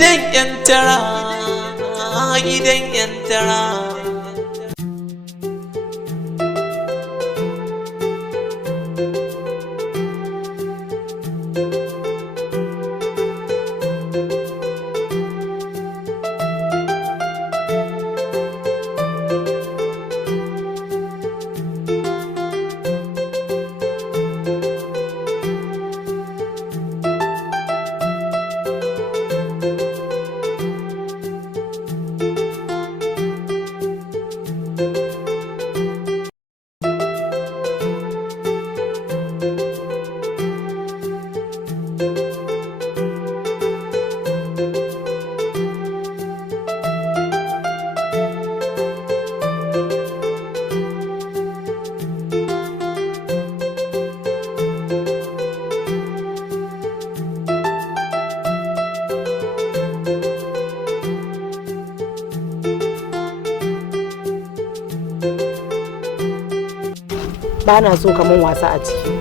gidan Yantara, gidan Yantara. Ba na so kaman wasa a ciki.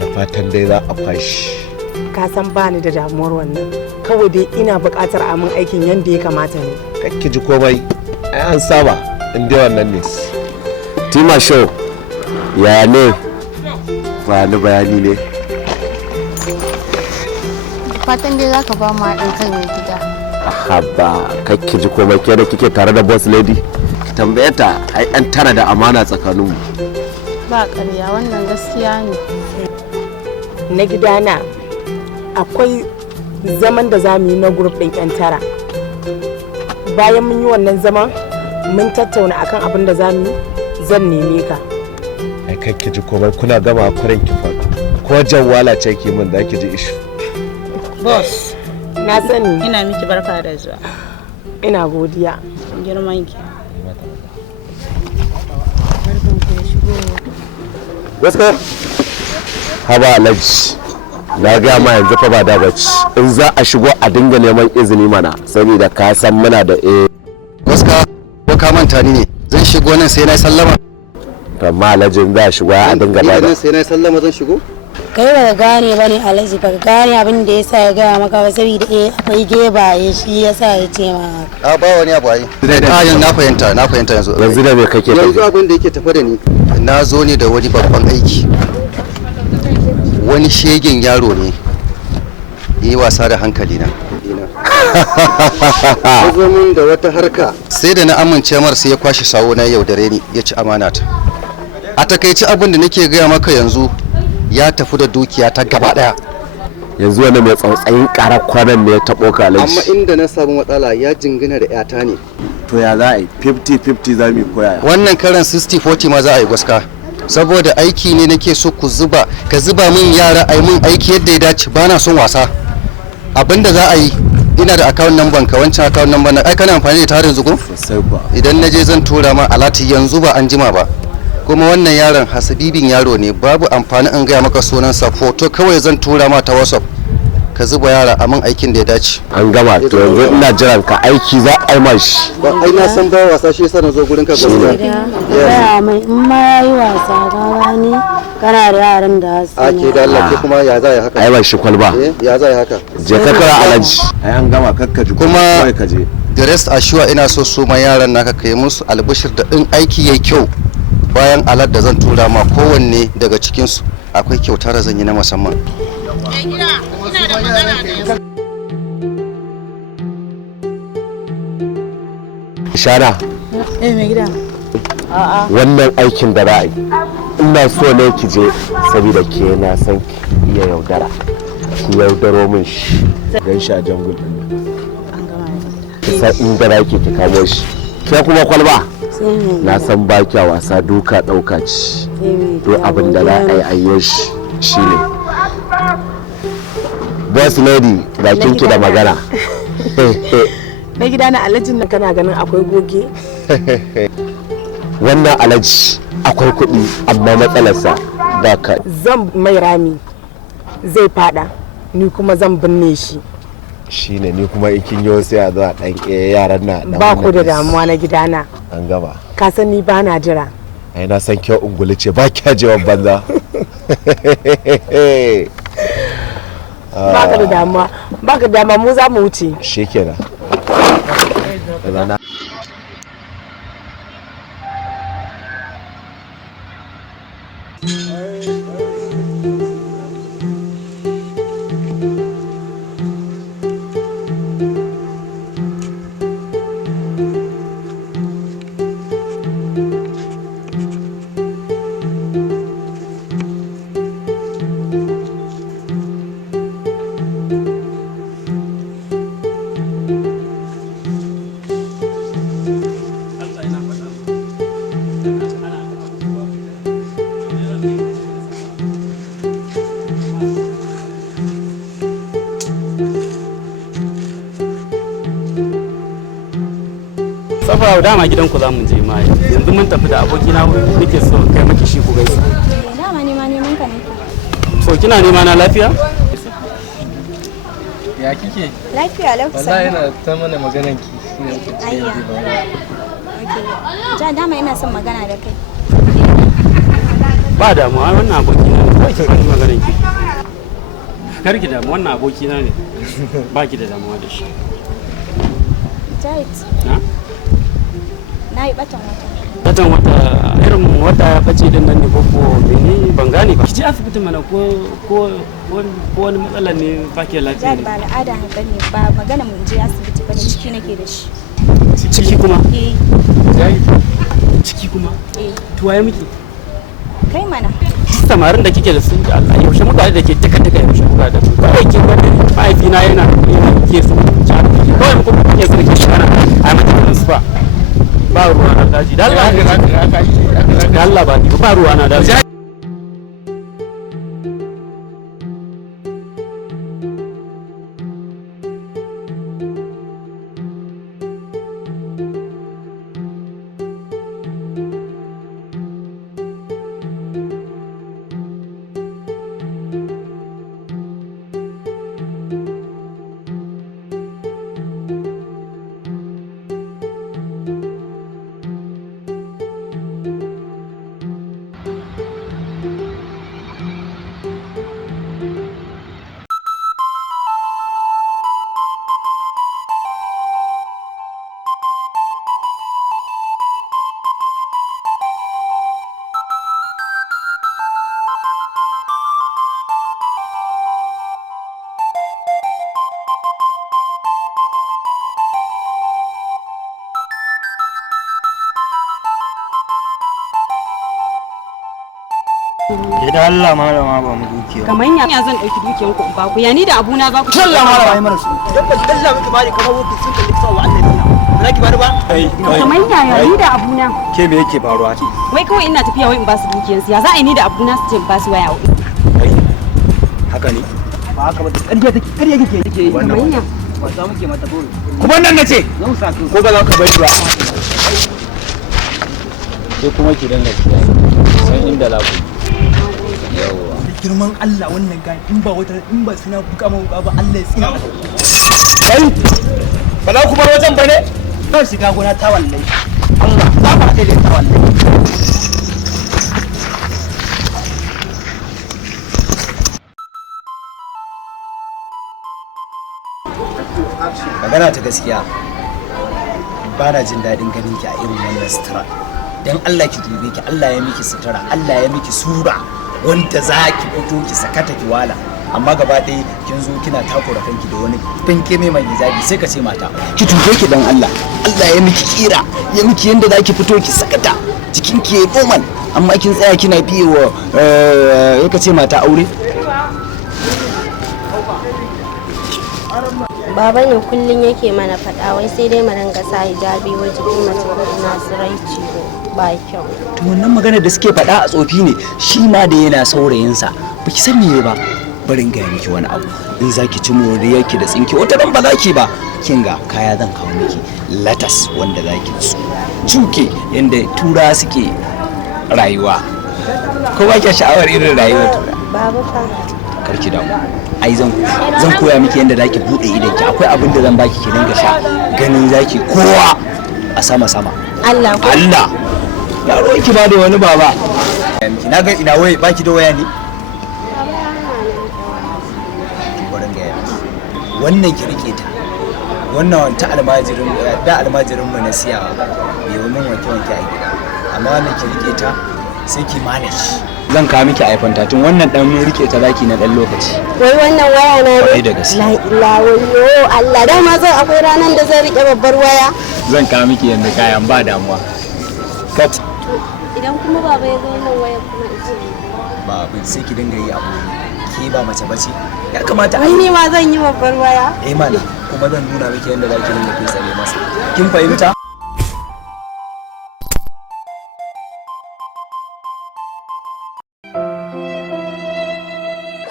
Da fatan dai za a fashi. Ka san ba ni da damuwar wannan. Kawai dai ina buƙatar a min aikin yadda ya kamata ne. Kakki ji komai, ai an saba in dai wannan ne. Tima show, yaya ne? Ba ni bayani ne. Fatan dai za ka ba mu haɗin kai mai gida. Haba, kakki ji komai ke da kike tare da boss lady. Ki tambaye ta, ai an tara da amana tsakaninmu. Ba ƙarya, wannan gaskiya ne. Na gidana akwai zaman da za mu yi na group ɗin Yantara. Bayan mun yi wannan zaman mun tattauna akan abin da za mu yi, zan neme ka. Ai kakki ji komai, kuna gama kuren ki faɗo. Ko jawwala ce ki min da ki ji ishu. Boss, na sani. Ina miki barka da zuwa. Ina godiya. Girman ki. Gaskiya? Haba Alhaji, na ga ma yanzu fa ba da bacci. In za a shigo a dinga neman izini mana, saboda ka san muna da Gaskiya ko ka manta ni ne? Zan shigo nan sai na sallama. To amma Alhaji za a shigo a dinga da. Nan sai na sallama zan shigo? Kai ba ka gane ba ne Alhaji, ba ka gane abin da yasa ya gaya maka ba, saboda akwai gebaye shi yasa ya ce ma haka. A ba wani abu ayi. Yanzu na fahimta yanzu. Yanzu da me kake tafi? Yanzu abin da yake tafe da ni, na zo ne da wani babban aiki. Wani shegen yaro ne yi wasa da hankali na. Ya zo min da wata harka. Sai da na amince mar sai ya kwashi sawo na yaudare ni ya ci amana ta. A takaici abin da nake gaya maka yanzu ya tafi da dukiya ta gaba daya. Yanzu wani mai tsautsayin karar kwanan ne ya taɓo ka Alhaji. Amma inda na samu matsala ya jingina da yata ne. To ya za a yi 50-50 za mu yi koya. Wannan karan 60-40 ma za a yi gaska. Saboda aiki ne nake so ka zuba min yara a yi min aiki yadda ya dace, ba na son wasa. Abinda za a yi, ina da account number ka, wancan account number na ai kana amfani da ta har yanzu ko? Sai kuwa. Idan na je zan tura ma alati yanzu ba an jima ba. Kuma wannan yaron hasabibin yaro ne, babu amfani in gaya maka sunansa, foto kawai zan tura ma ta WhatsApp. Ka zuba yara a min aikin da ya dace. An gama, to yanzu ina jiran ka aiki za a yi mashi. Ba ai na san ba wasa shi yasa na zo gurin ka gaskiya. Ya mai in ma yayi wasa ka gani kana da yaran da su. Ake da Allah ke kuma ya za ya haka. Ai ba shi kwalba. Ya za ya haka. Je ka kira Alhaji. Ai an gama kakkaji kuma ka je. The rest assure ina so su ma yaran naka kai musu albishir da in aiki yayi kyau. Bayan alat da zan tura ma kowanne daga cikinsu akwai kyautar da zan yi na musamman. Shana. Mai gida. Wannan aikin da za a yi, ina so ne ki je saboda ke na san ki iya yaudara. Ki yaudaro min shi. Gan shi a jangul din nan. An gama. Kisa inda nake ki kamo shi. Ke kuma kwalba. Na san ba kya wasa duka ɗauka ci. To abin da za a yi ayyo shi ne. Boss lady, bakinki da magana. Na gida na Alhajin nan kana ganin akwai goge? Wannan Alhaji akwai kuɗi amma matsalarsa ba ka. Zan mai rami zai fada, ni kuma zan binne shi. Shine ni kuma ikin yau sai a zo a ɗan yaran na. Ba ku da damuwa na gidana. An gaba. Ka san ni ba na jira. Ai na san kyau ungulu ce ba kya jewan banza. baka da damuwa mu za mu wuce shikenan saboda dama gidanku za mu je ma yanzu mun tafi da abokina nake so kai miki shi ku gaisa dama ne ma neman ka nake so kina nema na lafiya ya kike lafiya lau wallahi yana ta mana maganan ki ayya okay ja dama ina son magana da kai ba damuwa wannan abokina ne ba ki gani maganan ki kar ki damu wannan abokina ne ba ki da damuwa da shi Jait na yi batan wata irin wata ya bace din nan ne ko bene ban gane ba kici asibiti mana ko wani matsala ne ba ke lafiya ne ba al'ada ne bane ba magana mun je asibiti bane ciki nake da shi ciki kuma eh ciki kuma to waye miki kai mana samarin da kike da su da Allah yaushe muka da ke taka yaushe muka da ku kai ki wanda mahaifina yana ke so kawai mu kuma kike so da ke shana a mata transfer ba ruwa na daji da Allah ba ni ba ruwa na daji idan Allah malama ba mu dukiya kamar ya zan dauki dukiyan ku ba ku ya ni da abuna za ku Allah malama yi mana su idan ba Allah miki bari kamar wuki sun kalli sawa Allah ya tsina ba za ki bari ba kamar ya ni da abuna ke me yake faruwa ce wai kawai ina tafiya wai in ba su dukiyan su ya za a yi ni da abuna su ce in ba su waya haka ne ba haka ba ƙarya kike yi kamar ya ba za mu ke mata dole kuma nan nace zan sa ko ba za ka bari ba sai kuma ki danna sai inda za ku yawa girman Allah wannan ga in ba suna buka ma buka ba Allah ya tsina kai ba za ku bar wajen bane kan shiga gona ta wallahi Allah ba ba kai da ta wallahi magana ta gaskiya ba na jin daɗin ganin ki a irin wannan sutura don Allah ki dube ki Allah ya miki sutura Allah ya miki sura wanda za ki fito ki sakata ki wala amma gaba ɗaya kin zo kina takura kanki da wani fanke mai mai hijabi sai ka ce mata ki dube ki dan Allah Allah ya miki kira ya miki yanda za ki fito ki sakata jikin ki ya normal amma kin tsaya kina biye wa ka ce mata aure baba ne kullun yake mana faɗa wai sai dai mu ringa sa hijabi wa jikin mace ko ina siraici ba kyau to wannan magana da suke faɗa a tsofi ne shi ma da yana saurayinsa baki san meye ba barin ga miki wani abu in zaki ci moriyarki da tsinki wata ran ba zaki ba kin ga kaya zan kawo miki latas wanda zaki cuke yanda tura suke rayuwa ko ba ki sha'awar irin rayuwar tura babu fa karki damu ai zan koya miki yanda zaki bude idan ki akwai abin da zan baki ki dinga sha ganin zaki kowa a sama Allah yaro ki ba da wani baba na ga ina waye baki da waya ne bari wannan ki rike ta, wannan ta almajirin mu na siyawa bai yi min wanke-wanke a gida, amma wannan ki rike ta sai ki manage. Zan kawo miki iPhone 13, wannan dan mun rike ta zaki na dan lokaci. Wai wannan waya na ne da gaske. La ilaha illallah Allah, dama zai akwai ranar da zan rike babbar waya. Zan kawo miki yanda kayan ba damuwa. Cut. Idan kuma baba ya ga wannan waya kuma ce ba abin sai ki dinga yi abu ke ba mace bace, ya kamata ai ni ma zan yi babbar waya. Mana kuma zan nuna miki yanda zaki dinga kai tsare masa, kin fahimta?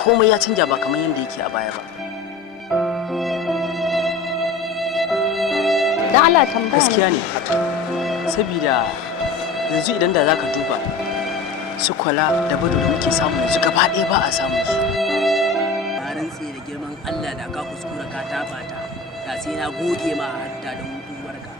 komai ya canja ba kamar yadda yake a baya ba. Dan Allah tambaya. Gaskiya ne. Saboda yanzu idan da zaka duba su kwala da bado da muke samu yanzu gaba ɗaya ba a samu su. Na rantse da girman Allah da ka kuskura ka taɓa ta da sai na goge ma hadda don uwarka.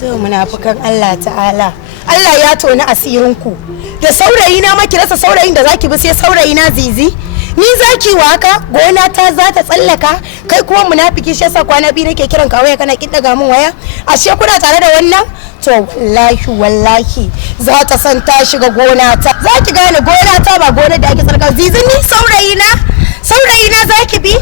To munafukan Allah ta'ala, Allah ya toni asirinku. Da saurayi na maki rasa saurayin da zaki bi sai saurayi na zizi. Ni zaki waka gona ta za ta tsallaka kai kuma munafiki shi yasa kwana biyu nake kiran ka waya kana kin daga min waya. Ashe kuna tare da wannan? To wallahi za ta san ta shiga gona ta. Zaki gane gona ta ba gona da ake tsarka zizi ni saurayi na zaki bi.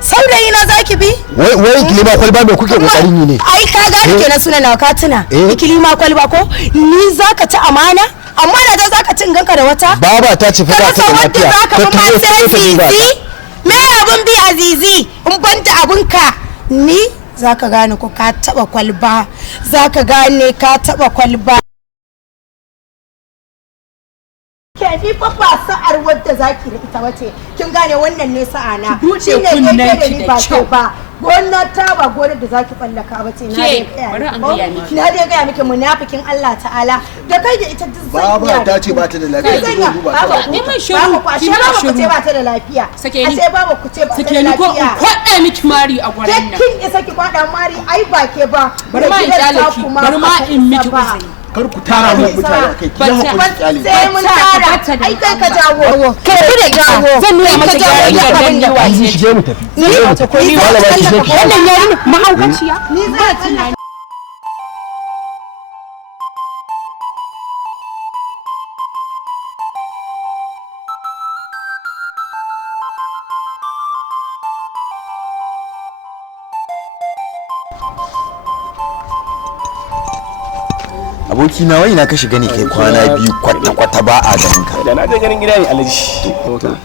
Saurayi na zaki bi? Wai kilima kwalba me kuke kokarin yi ne? Ai ka gane kenan sunan na ka tuna. Kilima kwalba ko ni zaka ci amana? Amana da zaka ci ganka da wata? Baba ta ci fada ta lafiya. Ta tuzo ta zizi. Me abun bi azizi? In banta abunka ni zaka gane ko ka taba kwalba. Zaka gane ka taba kwalba. Ni fa ba sa'ar wadda zaki da ita wace kin gane wannan ne sa'ana shine yake da ni ba ke ba gona ta ba gona da zaki fallaka ba ce na dai ga miki munafikin Allah ta'ala da kai da ita duk zan baba ta ce ba ta da lafiya ki duba ta baba ni mai shiru ki ma ku ce ba ta da lafiya ashe baba ku ce ba ta da lafiya ko kwada miki mari a gurin nan kin isa ki kwada mari ai ba ke ba bari ma in jalaki bari ma in miki uzuri kar ku tara mu mutane kai ki hakuri kyale sai mun tara ai kai ka jawo kai da jawo zan nuna mata ga abin da wace ni shige mu tafi ni ta koyi wannan yari mahaukaciya ni za ta aboki na wai na ka shiga ne kai kwana biyu kwata ba a ganin ka da na je ganin gida ne alaji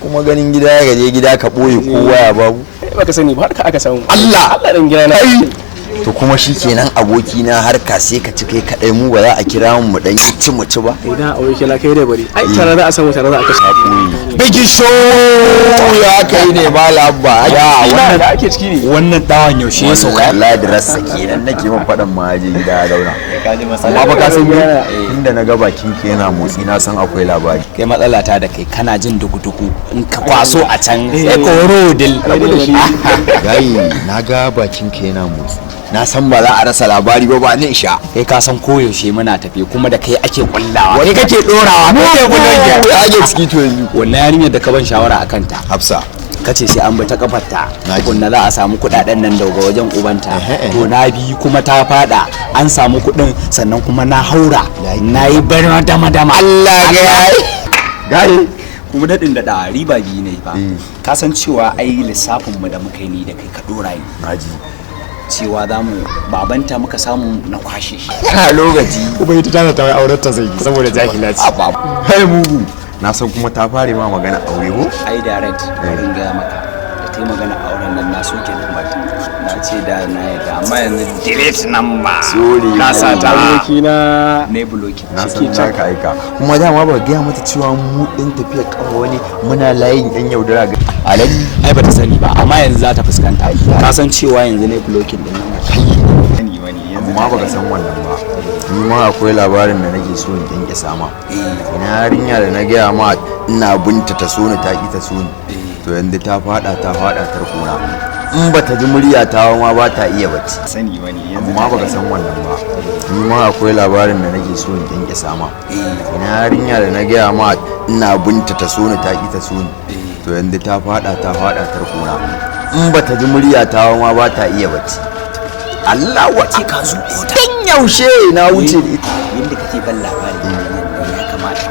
kuma ganin gida ya gaje gida ka boye kowa ya babu baka sani ba har ka aka samu Allah dan gida na to kuma shikenan aboki na har ka sai ka ci kai kadai mu ba za a kira mu dan ci mu ci ba idan aure kila kai da bari ai tare za a samu tare za a kashe hakuri bigi show ya kai ne malabba ya wannan da ake ciki ne wannan dawan yaushe ya sauka wallahi da rassa kenan nake mun fadan ma je gida dauna amma ba ka san inda na ga bakin ki yana motsi na san akwai labari kai matsala ta da kai kana jin dugu-dugu in ka kwaso a can sai ka rodil yayi na ga bakin ki yana motsi na san ba za a rasa labari ba ne sha kai ka san koyaushe muna tafe kuma da kai ake kullawa kai kake dorawa kai kullun ya age ciki to yanzu wannan yarinyar da ka ban shawara akan ta Hafsa kace sai an bi ta kafarta kunna za a samu kudaden nan daga wajen ubanta to na bi kuma ta fada an samu kudin sannan kuma na haura nayi barna dama Allah gai kuma dadin da riba biyu ne fa ka san cewa ai lissafin mu da muka yi ni da kai ka dora ni naji cewa za mu babanta muka samu na kwashe shi a lokaci kuma ita tana ta wai auren ta zai saboda jahila ce hai mugu na san kuma ta fare ma magana aure ko ai direct in ga maka da ta yi magana a auren nan na so kenan ba na ce da na yadda amma yanzu delete number na sa ta ne blocking na san za ka aika kuma dama ba gaya mata cewa mu ɗin tafiyar kafa wani muna layin yan yaudara ga alaji ai ba ta sani ba amma yanzu za ta fuskanta ta san cewa yanzu ne blocking din nan amma baka san wannan ba ni ma akwai labarin da nake so in yanke sama ina yarinya da na gaya ma ina binta ta so ni ta ki ta so ni to yanzu ta fada tarkona in ba ta ji murya ta ma ba ta iya bacci sani bane amma baka san wannan ba ni ma akwai labarin da nake so in yanke sama ina yarinya da na gaya ma ina binta ta so ni ta ki ta so ni to yanzu ta fada tarkona in ba ta ji murya ta ma ba ta iya bacci Allah wace ka zo tun yaushe na wuce da ita yadda kake ban labarin ya kamata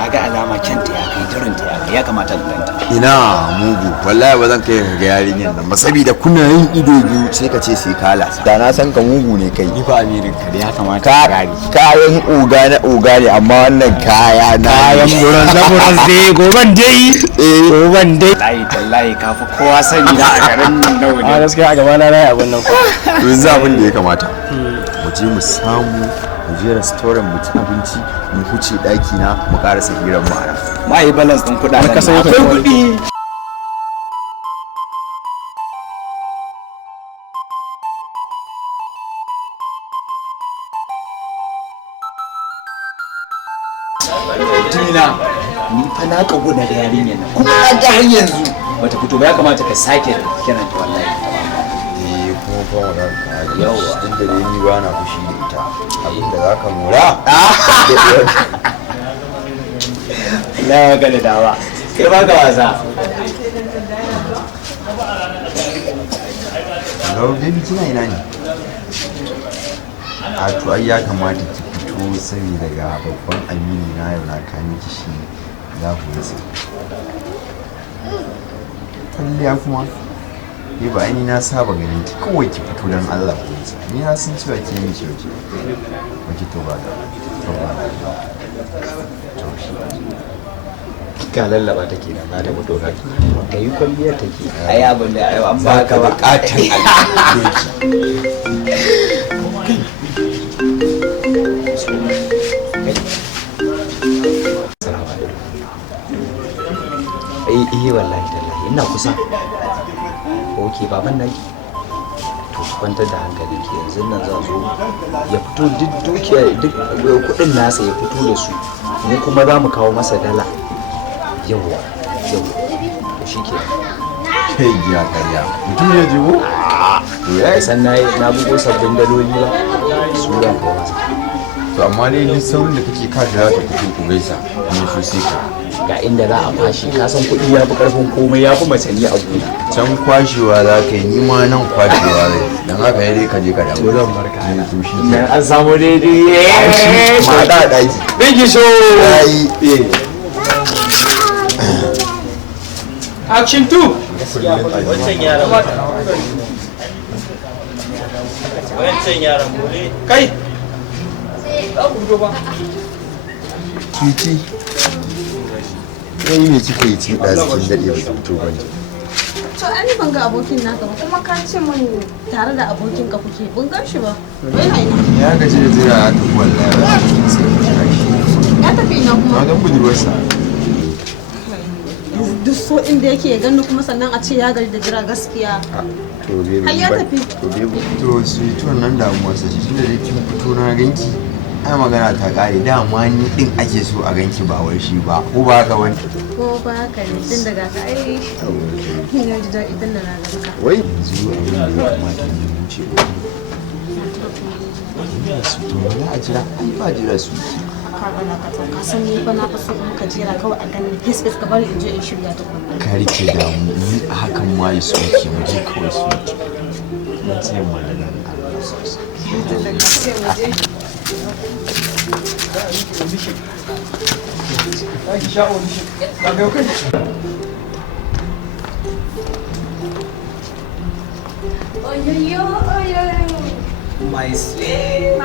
na ga alama kyanta ya kai duranta ya kamata in ganta ina mugu wallahi ba zan kai ga yarinyar nan ba saboda kuna yin ido biyu sai ka ce sai kala da na san ka mugu ne kai ni fa amirin ka da ya kamata ka gari kayan oga ne amma wannan kaya na kayan buran dai goban dai wallahi tallahi ka fi kowa sani na a garin nan nawa ne a gaskiya a gaba na rai abin nan ko yanzu abin da ya kamata mu je mu samu mu je restaurant mu ci abinci mu huce daki na mu karasa hirar mu ana ma yi balance din kudaden ka san akwai kudi Dina ni fa na kago da yarinyar nan kuma na ga har yanzu bata fito ba ya kamata ka sake kiran ta wallahi kuma fa wannan ka yawa inda dai ni ba na fushi da ita abinda zaka mora na ga da dawa kai ba ka wasa Lau baby kina ina ne? A to ai ya kamata ki fito saboda ga babban amini na yau na kawo miki shi za ku yi sai. Kalliya kuma ni ba ni na saba ganin ki kawai ki fito dan Allah ku yi sai. Ni na san cewa ki yi miki waje. Waje to ba da. To ba da. To shi. Ka lallaba take da ba ta fito ka yi kwalliyar take ai abin da an ba ka bukatar wallahi tallahi ina kusa oke baban naki to kwantar da hankalin ki yanzu nan za zo ya fito duk dukiya duk kudin nasa ya fito da su mu kuma za mu kawo masa dala yawa to shi ke Kai giya karya mutum ya jibo? to ya san na bugo sabbin daloli ba su ya kawo masa to amma dai ni saurin da kake kaji za ta fito ku gaisa ne su sai ka ga inda za a fashi ka san kuɗi ya fi ƙarfin komai ya fi macani a gona can kwashewa za ka yi ni ma nan kwashewa zai don haka ya dai ka je ka dawo to zan barka ne to shi ne an samu daidai ma da ɗaki Bigi show yayi Action 2. Wancan yaran. Wancan yaran bole. Kai. Titi. Yayi me kike yi ci da cikin dade ba fito ba ne. To an ban ga abokin naka ba kuma ka ce min tare da abokin ka kuke ban gan shi ba. Wai haina. Ya gaji da jira ya tafi wallahi sai ka kira shi. Ya tafi ina kuma. Ma dan budurwarsa. Duk so inda yake ya gani kuma sannan a ce ya gaji da jira gaskiya. To baby. Har ya tafi. To baby. To su yi tuwon nan damuwarsa shi tunda dai kin fito na ganki. Ai magana ta kare dama ni din ake so a ganki ba wai shi ba ko ba haka wani Ko ba haka ne tun daga ka ai ina ji daɗi tun da na ga ka. wai yanzu abin da ya kamata ne mu ce ba su to wala a jira ai ba jira su Ka san ni fa na fa so in ka jira kawai a ganin face ka bari in je in shirya ta kuma. ka rike da mu ni a hakan ma yi soke mu je kawai su mun ce mu da nan Allah sosai My sweet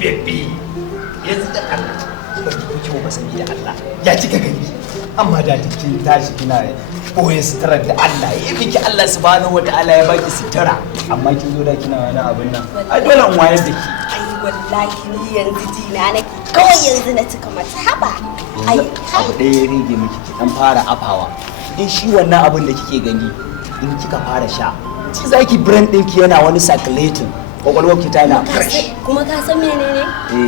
baby yanzu da Allah ba ki kyau ba saboda Allah ya cika gani amma da kin tashi kina boye sutura da Allah ya miki Allah subhanahu wataala ya baki sutura amma kin zo da kina wani abin nan ai dole in wayar da ki wallahi ni yanzu jina nake kawai yanzu na cika mata haba ai abu ɗaya ya rage miki ki dan fara afawa in shi wannan abin da kike gani in kika fara sha ci zaki brain ɗinki yana wani circulating kwakwalwar ki tana fresh kuma ka san menene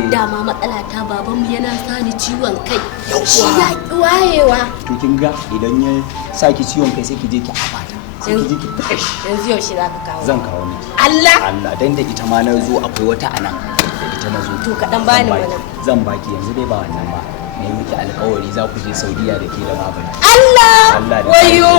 dama matsala ta babanmu yana sani ciwon kai shi ya ki wayewa to kin ga idan ya saki ciwon kai sai ki je ki abata sai ki je ki fresh yanzu yaushe zaka kawo zan kawo miki Allah dan da ita ma na zo akwai wata anan da ita na zo to ka dan bani mana zan baki yanzu dai ba wannan ba ne miki alƙawari za ku je Saudiya da ke da baban Allah wayo